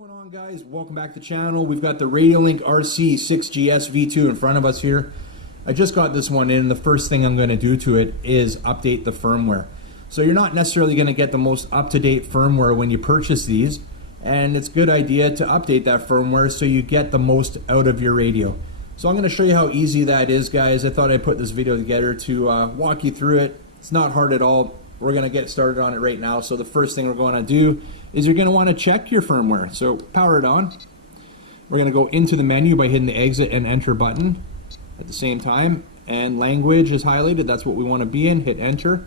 going on, guys? Welcome back to the channel. We've got the RadioLink RC6GS V2 in front of us here. I just got this one in. The first thing I'm going to do to it is update the firmware. So you're not necessarily going to get the most up-to-date firmware when you purchase these, and it's a good idea to update that firmware so you get the most out of your radio. So I'm going to show you how easy that is, guys. I thought I'd put this video together to walk you through it. It's not hard at all. We're going to get started on it right now. So the first thing we're going to do is you're going to want to check your firmware. So power it on. We're going to go into the menu by hitting the exit and enter button at the same time. And language is highlighted. That's what we want to be in. Hit enter.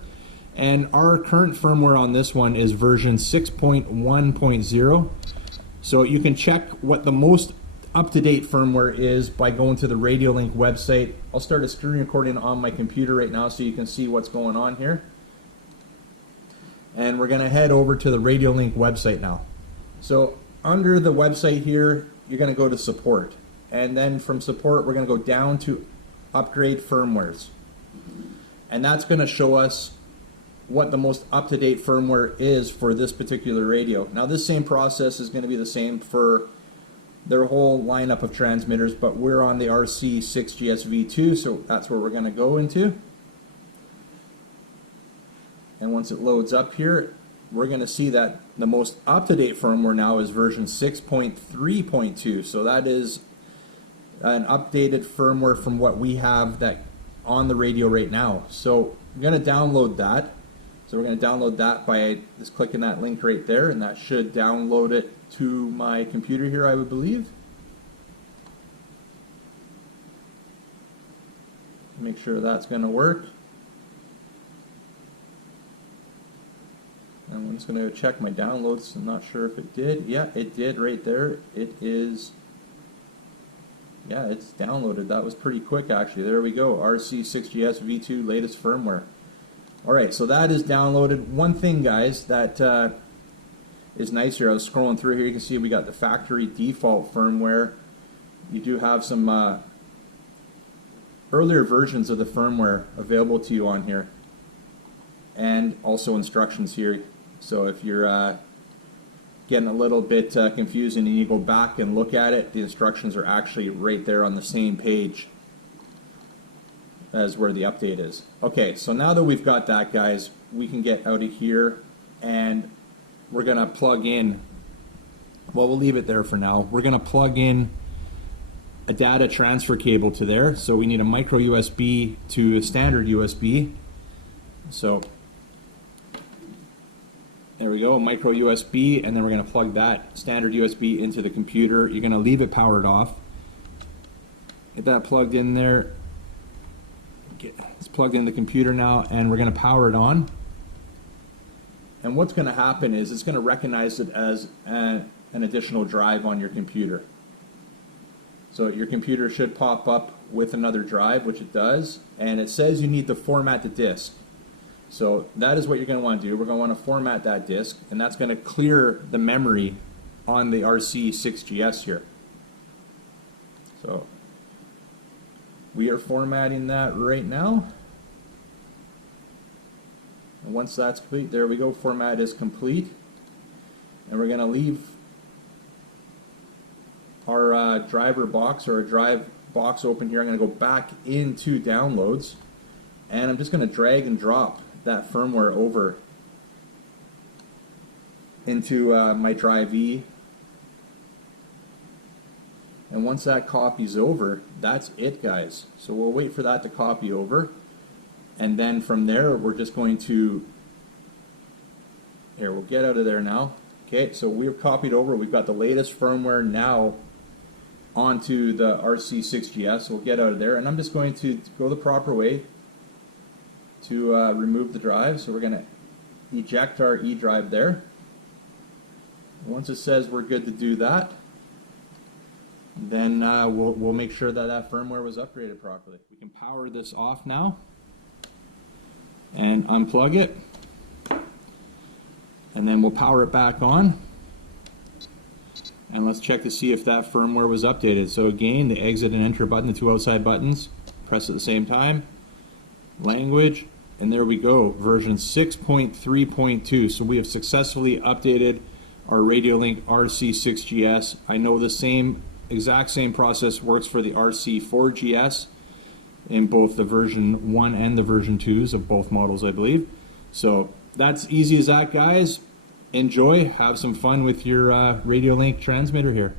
And our current firmware on this one is version 6.1.0. So you can check what the most up-to-date firmware is by going to the RadioLink website. I'll start a screen recording on my computer right now so you can see what's going on here. And we're going to head over to the RadioLink website now. So under the website here, you're going to go to support. And then from support, we're going to go down to upgrade firmwares. And that's going to show us what the most up-to-date firmware is for this particular radio. Now this same process is going to be the same for their whole lineup of transmitters, but we're on the RC6GS V2, so that's where we're going to go into. And once it loads up here, we're going to see that the most up-to-date firmware now is version 6.3.2. So that is an updated firmware from what we have that on the radio right now. So I'm going to download that. So we're going to download that by just clicking that link right there, and that should download it to my computer here, I would believe. Make sure that's going to work. And I'm just going to check my downloads. I'm not sure if it did. Yeah, it did right there. It is, yeah, it's downloaded. That was pretty quick, actually. There we go. RC6GS V2 latest firmware. Alright, so that is downloaded. One thing, guys, that is nice here, I was scrolling through here, you can see we got the factory default firmware. You do have some earlier versions of the firmware available to you on here. And also instructions here. So if you're getting a little bit confused and you need to go back and look at it, the instructions are actually right there on the same page as where the update is. Okay, so now that we've got that, guys, we can get out of here and we're going to plug in, well, we'll leave it there for now. We're going to plug in a data transfer cable to there. So we need a micro USB to a standard USB. So there we go, a micro USB, and then we're going to plug that standard USB into the computer. You're going to leave it powered off. Get that plugged in there. It's plugged in the computer now, and we're going to power it on. And what's going to happen is it's going to recognize it as an additional drive on your computer. So your computer should pop up with another drive, which it does, and it says you need to format the disk. So that is what you're going to want to do. We're going to want to format that disk, and that's going to clear the memory on the RC6GS here. So we are formatting that right now. And once that's complete, there we go, format is complete. And we're going to leave our driver box or a drive box open here. I'm going to go back into downloads, and I'm just going to drag and drop that firmware over into my drive E. And once that copies over, that's it, guys. So we'll wait for that to copy over. And then from there, we're just going to, here, we'll get out of there now. Okay, so we've copied over. We've got the latest firmware now onto the RC6GS. We'll get out of there. And I'm just going to go the proper way to remove the drive. So we're going to eject our E drive there. Once it says we're good to do that, then we'll make sure that that firmware was upgraded properly. We can power this off now and unplug it, and then we'll power it back on, and let's check to see if that firmware was updated. So again, the exit and enter button, the two outside buttons, press at the same time, language, and there we go, version 6.3.2. So we have successfully updated our RadioLink RC6GS. I know the exact same process works for the RC4GS in both the version 1 and the version 2s of both models, I believe. So that's easy as that, guys. Enjoy, have some fun with your RadioLink transmitter here.